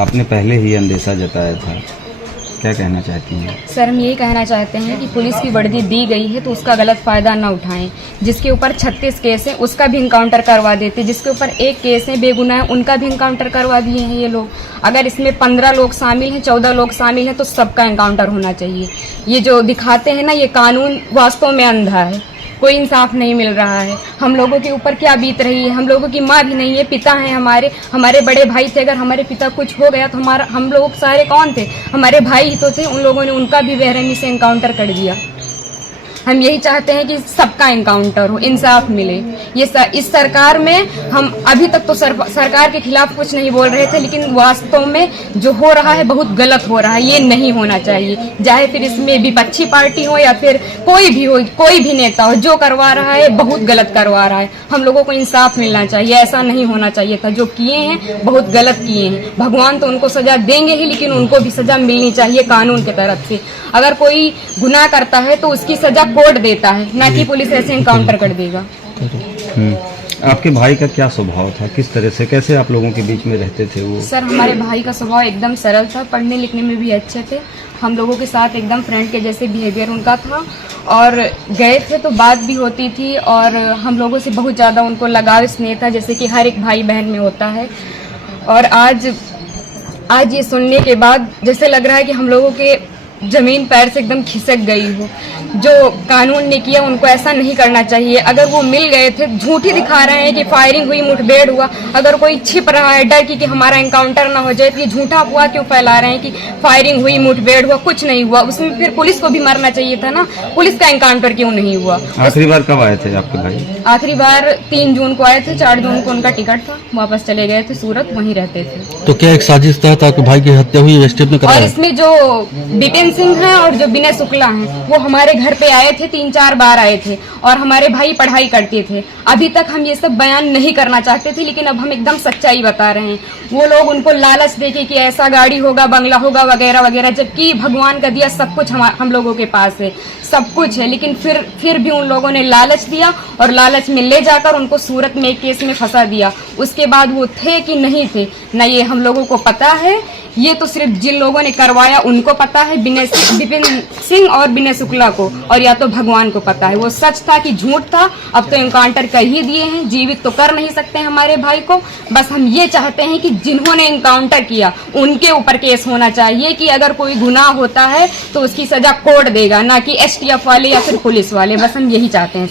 आपने पहले ही अंदेशा जताया था, क्या कहना चाहती हैं? सर, हम यही कहना चाहते हैं कि पुलिस की वर्दी दी गई है तो उसका गलत फायदा न उठाएं। जिसके ऊपर 36 केस है उसका भी इनकाउंटर करवा देते, जिसके ऊपर एक केस है बेगुनाह उनका भी इनकाउंटर करवा दिए हैं ये लोग। अगर इसमें 15 लोग शामिल हैं, 14 लोग शामिल हैं तो सबका इनकाउंटर होना चाहिए। ये जो दिखाते हैं ना, ये कानून वास्तव में अंधा है, कोई इंसाफ नहीं मिल रहा है। हम लोगों के ऊपर क्या बीत रही है, हम लोगों की माँ भी नहीं है, पिता हैं हमारे बड़े भाई थे। अगर हमारे पिता कुछ हो गया तो हम लोग सारे कौन थे? हमारे भाई ही तो थे। उन लोगों ने उनका भी बेरहमी से इनकाउंटर कर दिया। हम यही चाहते हैं कि सबका इनकाउंटर हो, इंसाफ मिले। इस सरकार में हम अभी तक तो सरकार के खिलाफ कुछ नहीं बोल रहे थे, लेकिन वास्तव में जो हो रहा है बहुत गलत हो रहा है। ये नहीं होना चाहिए, चाहे फिर इसमें विपक्षी पार्टी हो या फिर कोई भी हो, कोई भी नेता हो, जो करवा रहा है बहुत गलत करवा रहा है। हम लोगों को इंसाफ मिलना चाहिए, ऐसा नहीं होना चाहिए था। जो किए हैं बहुत गलत किए हैं। भगवान तो उनको सजा देंगे ही, लेकिन उनको भी सजा मिलनी चाहिए कानून की तरफ से। अगर कोई गुनाह करता है तो उसकी सजा कोर्ट देता है, ना कि पुलिस ऐसे इनकाउंटर कर देगा। आपके भाई का क्या स्वभाव था, किस तरह से, कैसे आप लोगों के बीच में रहते थे वो? सर, हमारे भाई का स्वभाव एकदम सरल था, पढ़ने लिखने में भी अच्छे थे। हम लोगों के साथ एकदम फ्रेंड के जैसे बिहेवियर उनका था, और गए थे तो बात भी होती थी, और हम लोगों से बहुत ज़्यादा उनको लगाव स्नेह था, जैसे कि हर एक भाई बहन में होता है। और आज ये सुनने के बाद जैसे लग रहा है कि हम लोगों के जमीन पैर से एकदम खिसक गई हो। जो कानून ने किया उनको ऐसा नहीं करना चाहिए। अगर वो मिल गए थे, झूठी दिखा रहे हैं कि फायरिंग हुई, मुठभेड़ हुआ। अगर कोई छिप रहा है डर कि हमारा एनकाउंटर ना हो जाए, तो ये झूठा अफवाह क्यों फैला रहे हैं कि फायरिंग हुई, मुठभेड़ हुआ? कुछ नहीं हुआ। उसमें फिर पुलिस को भी मरना चाहिए था ना, पुलिस का एनकाउंटर क्यों नहीं हुआ? आखिरी बार कब आए थे आपके भाई? आखिरी बार 3 जून को आए थे, 4 जून को उनका टिकट था, वापस चले गए थे सूरत, वहीं रहते थे। तो क्या एक साजिश था ताकि भाई की हत्या हुई स्टेप में कराया? और इसमें जो विपिन सिंह है और जो विनय शुक्ला हैं, वो हमारे घर पे आए थे, 3-4 बार आए थे, और हमारे भाई पढ़ाई करते थे। अभी तक हम ये सब बयान नहीं करना चाहते थे, लेकिन अब हम एकदम सच्चाई बता रहे हैं। वो लोग उनको लालच देके कि ऐसा गाड़ी होगा, बंगला होगा, वगैरह वगैरह, जबकि भगवान का दिया सब कुछ हम लोगों के पास है, सब कुछ है। लेकिन फिर भी उन लोगों ने लालच दिया, और लालच में ले जाकर उनको सूरत में एक केस में फंसा दिया। उसके बाद वो थे कि नहीं थे ना, ये हम लोगों को पता है। ये तो सिर्फ जिन लोगों ने करवाया उनको पता है, विपिन सिंह और विनय शुक्ला को, और या तो भगवान को पता है वो सच था कि झूठ था। अब तो इनकाउंटर कर ही दिए हैं, जीवित तो कर नहीं सकते हमारे भाई को। बस हम ये चाहते हैं कि जिन्होंने इनकाउंटर किया उनके ऊपर केस होना चाहिए, कि अगर कोई गुनाह होता है तो उसकी सजा कोर्ट देगा, ना कि STF वाले या फिर पुलिस वाले। बस हम यही चाहते हैं।